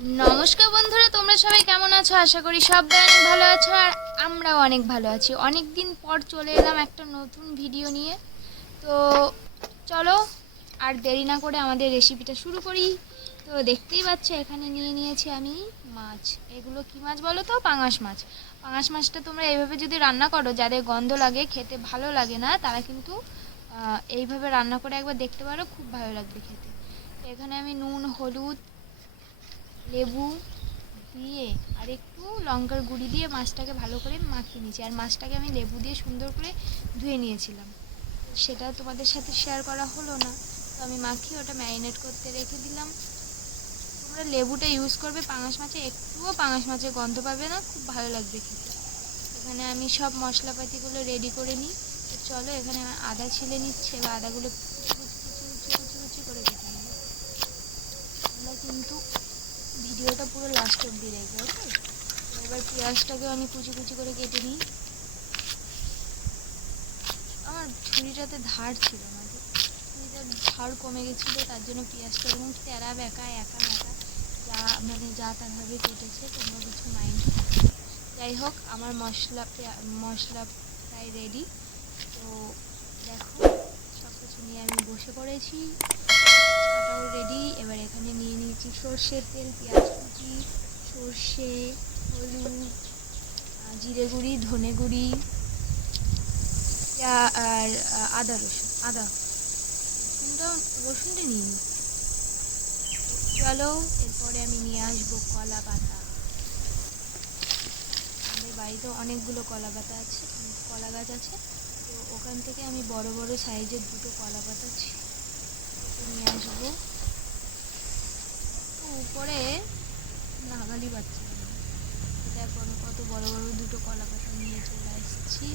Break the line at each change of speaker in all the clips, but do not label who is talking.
নমস্কার বন্ধুরা, তোমরা সবাই কেমন আছো? আশা করি সবাই অনেক ভালো আছো আর আমরাও অনেক ভালো আছি। অনেক দিন পর চলে এলাম একটা নতুন ভিডিও নিয়ে। তো চলো, আর দেরি না করে আমাদের রেসিপিটা শুরু করি। তো দেখতেই পাচ্ছ, এখানে নিয়ে নিয়েছি আমি মাছ। এগুলো কি মাছ বলো তো? পাঙাশ মাছ। পাঙাশ মাছটা তোমরা এইভাবে যদি রান্না করো, যাদের গন্ধ লাগে, খেতে ভালো লাগে না, তারা কিন্তু এইভাবে রান্না করে একবার দেখতে পারো, খুব ভালো লাগবে খেতে। এখানে আমি নুন, হলুদ লেবু দিয়ে আর একটু লঙ্কার গুঁড়ি দিয়ে মাছটাকে ভালো করে মাখিয়ে নিয়েছি। আর মাছটাকে আমি লেবু দিয়ে সুন্দর করে ধুয়ে নিয়েছিলাম। সেটা তোমাদের সাথে শেয়ার করা হলো না। তো আমি মাখিয়ে ওটা ম্যারিনেট করতে রেখে দিলাম। তোমরা লেবুটা ইউজ করবে, পাঙাশ মাছে একটুও পাঙাশ মাছের গন্ধ পাবে না, খুব ভালো লাগবে খেতে। এখানে আমি সব মশলাপাতিগুলো রেডি করে নিই। চলো এখানে আদা ছিলে নিচ্ছে বা আদাগুলো কুচি কুচি কুচি কুচি কুচি করে কেটে নেব আমরা কিন্তু ভিডিওটা পুরো লাস্ট অব্দি দেখবে ওকে এবার পেঁয়াজটাকে আমি কুচি কুচি করে কেটে নিই। আমার ছুরিটাতে ধার ছিল না ছুরিটার ধার কমে গেছিল, তার জন্য পেঁয়াজটা এরকম তেরা বেঁকা, একা মেকা যা মানে যা তাভাবে কেটেছে, তোমরা কিছু মাইন্ড যাই হোক, আমার মশলা মশলা প্রায় রেডি তো দেখো সব কিছু নিয়ে আমি বসে পড়েছি। ছাটাও রেডি এবার এখানে নিয়ে নিয়েছি সর্ষের তেল, পেঁয়াজ কুচি, সর্ষে, হলুদ জিরে গুঁড়ি, ধনে গুঁড়ি আর আদা রসুন, আদা। রসুনটা রসুনটা নিয়ে নিই চলো, এরপরে আমি নিয়ে আসব কলা পাতা। আমাদের বাড়িতে অনেকগুলো কলা পাতা আছে কলা গাছ আছে। তো ওখান থেকে আমি বড় বড় সাইজের দুটো কলা পাতা নিয়ে আসব। উপরে নাগালি পাচ্ছি। দেখো আমি কত বড় বড় দুটো কলা পাতা নিয়ে চলে এসেছি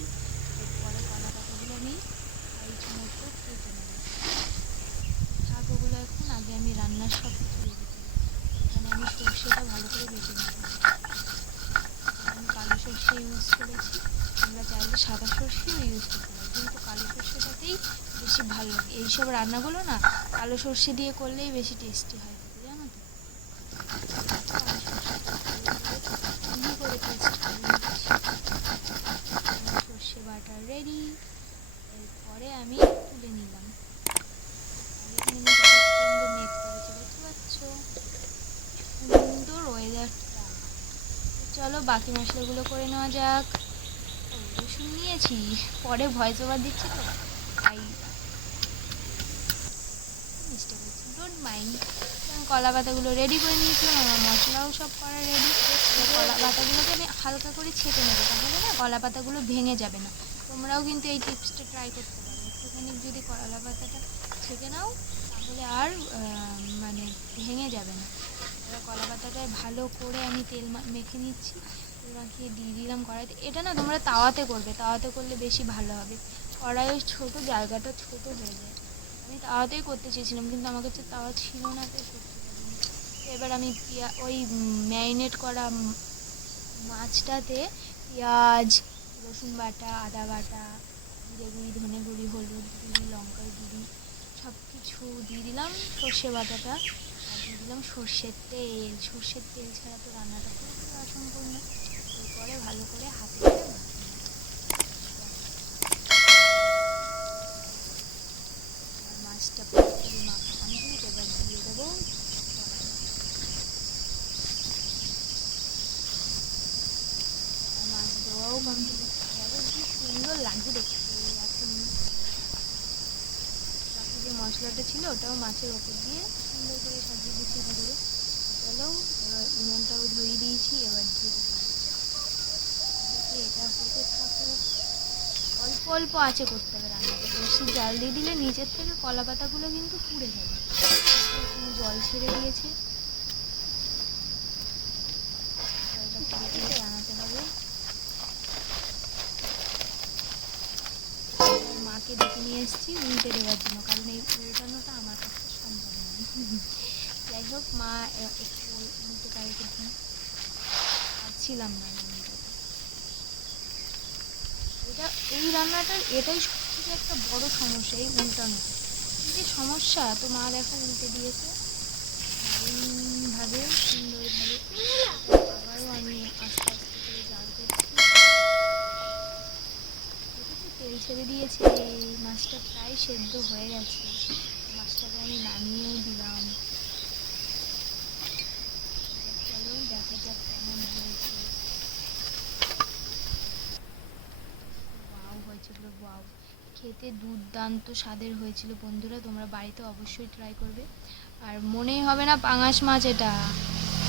এরপরে কলা পাতাগুলো আমি মতো কেটে নেব। থাক ওগুলো এখন আগে আমি রান্নার সব কিছু এখানে আমি সর্ষেটা ভালো করে বেটে নেব। আমি কালো সর্ষে ইউজ করেছি। তোমরা চাইলে সাদা সর্ষেও ইউজ করতে পারি। কিন্তু কালো সর্ষেটাতেই বেশি ভালো লাগে। এইসব রান্নাগুলো না কালো সর্ষে দিয়ে করলেই বেশি টেস্টি হয় খেতে জানো তো কালো সর্ষেটা ভালো করে টেস্ট করে নিচ্ছি। আমার সর্ষে বাটা রেডি এরপরে আমি তুলে নিলাম। সুন্দর ওয়েদারটা চলো বাকি মশলাগুলো করে নেওয়া যাক। রসুন নিয়েছি। পরে ভয়েস ওভার দিচ্ছি তো, তাই। ডোন্ট মাইন্ড কলা পাতাগুলো রেডি করে নিয়েছিলাম, আমার মশলাও সব করা রেডি কলা পাতাগুলোকে আমি হালকা করে ছেঁকে নেব, তাহলে না কলা পাতাগুলো ভেঙে যাবে না। তোমরাও কিন্তু এই টিপসটা ট্রাই করতে পারো। একটুখানি যদি কলা পাতাটা ছেঁকে নাও, তাহলে আর মানে ভেঙে যাবে না। এবার কলা পাতাটা ভালো করে আমি তেল মেখে নিচ্ছি, তেল মাখিয়ে দিয়ে দিলাম কড়াইতে। এটা না তোমরা তাওয়াতে করবে, তাওয়াতে করলে বেশি ভালো হবে। কড়াইয়ের ছোটো জায়গাটা ছোটো হয়ে যায়। আমি তাওয়াতেই করতে চেয়েছিলাম, কিন্তু আমার কাছে তাওয়া ছিল না তো এবার আমি পিয়া ওই ম্যারিনেট করা মাছটাতে পেঁয়াজ রসুন বাটা, আদা বাটা, জিরে গুঁড়ি, ধনে গুঁড়ি, হলুদ গুঁড়ি, লঙ্কার গুঁড়ি সব কিছু দিয়ে দিলাম সর্ষে বাটাটা। আর দিয়ে দিলাম সর্ষের তেল। সর্ষের তেল ছাড়া তো রান্নাটা পুরোপুরি অসম্পূর্ণ। এরপরে ভালো করে হাতে মাছটা পুরোপুরি দিয়ে দেবো মাছ দেওয়াও দেখো কি সুন্দর লাগছে দেখতে এখন বাকি যে মশলাটা ছিল ওটাও মাছের ওপর দিয়ে সুন্দর করে সাজিয়ে গুছিয়ে দিয়ে দেবো চলো, এবার উনুনটাও ধরিয়ে দিয়েছি, এবার দেবো। এটা হতে থাকুক। অল্প অল্প আছে করতে হবে রান্নাটা বেশি জাল দিয়ে দিলে নিচের থেকে কলা পাতাগুলো কিন্তু পুড়ে যাবে। জল ছেড়ে দিয়েছে জলটা পুরো পুরো টানাতে হবে এবার মাকে ডেকে নিয়ে এসেছি উল্টে দেওয়ার জন্য, কারণ এই উল্টানোটা আমার কাছে সম্ভব নয়। যাই হোক, মা একটু উল্টে পাল্টে পারছিলাম না এটা, এই রান্নাটার, এটাই সব থেকে একটা বড় সমস্যা, এই উল্টানোটা। এই যে সমস্যা তো মা দেখো উল্টে দিয়েছে, দারুণভাবে সুন্দরভাবে ছেড়ে দিয়েছে মাছটা প্রায় সেদ্ধ হয়ে গেছে। মাছটাকে আমি নামিয়েও দিলাম। চলো, দেখা যাক কেমন হয়েছে। ওয়াও, হয়েছিল, ওয়াও। খেতে দুর্দান্ত স্বাদের হয়েছিল। বন্ধুরা, তোমরা বাড়িতে অবশ্যই ট্রাই করবে। আর মনেই হবে না পাঙাশ মাছ, এটা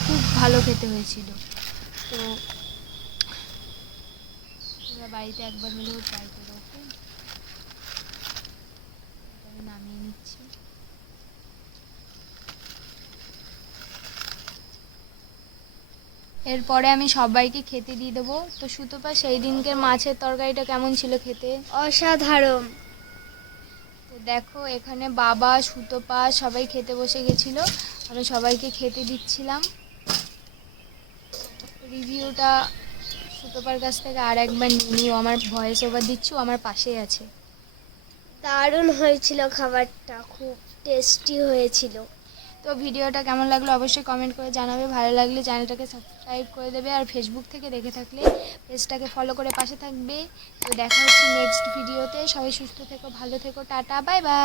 খুব ভালো খেতে হয়েছিল। তো তোমরা বাড়িতে একবার হলেও ট্রাই করো ওকে আমি নামিয়ে নিচ্ছি এরপরে আমি সবাইকে খেতে দিয়ে দেবো। তো সুতপা সেই দিনকের মাছের তরকারিটা কেমন ছিল খেতে?
অসাধারণ।
তো দেখো এখানে বাবা সুতপা সবাই খেতে বসে গেছিল। আমি সবাইকে খেতে দিচ্ছিলাম। রিভিউটা সুতপার কাছ থেকে আর একবার নিও। আমার ভয়েস ওভার দিচ্ছি আমার পাশেই আছে।
দারুণ হয়েছিল খাবারটা খুব টেস্টি হয়েছিল।
তো ভিডিওটা কেমন লাগল অবশ্যই কমেন্ট করে জানাবে। ভালো লাগলে চ্যানেলটাকে সাবস্ক্রাইব করে দেবে আর ফেসবুক থেকে দেখে থাকলে পেজটাকে ফলো করে পাশে থাকবে। তো দেখা হচ্ছে নেক্সট ভিডিওতে সবাই সুস্থ থেকো, ভালো থেকো, টাটা বাই বাই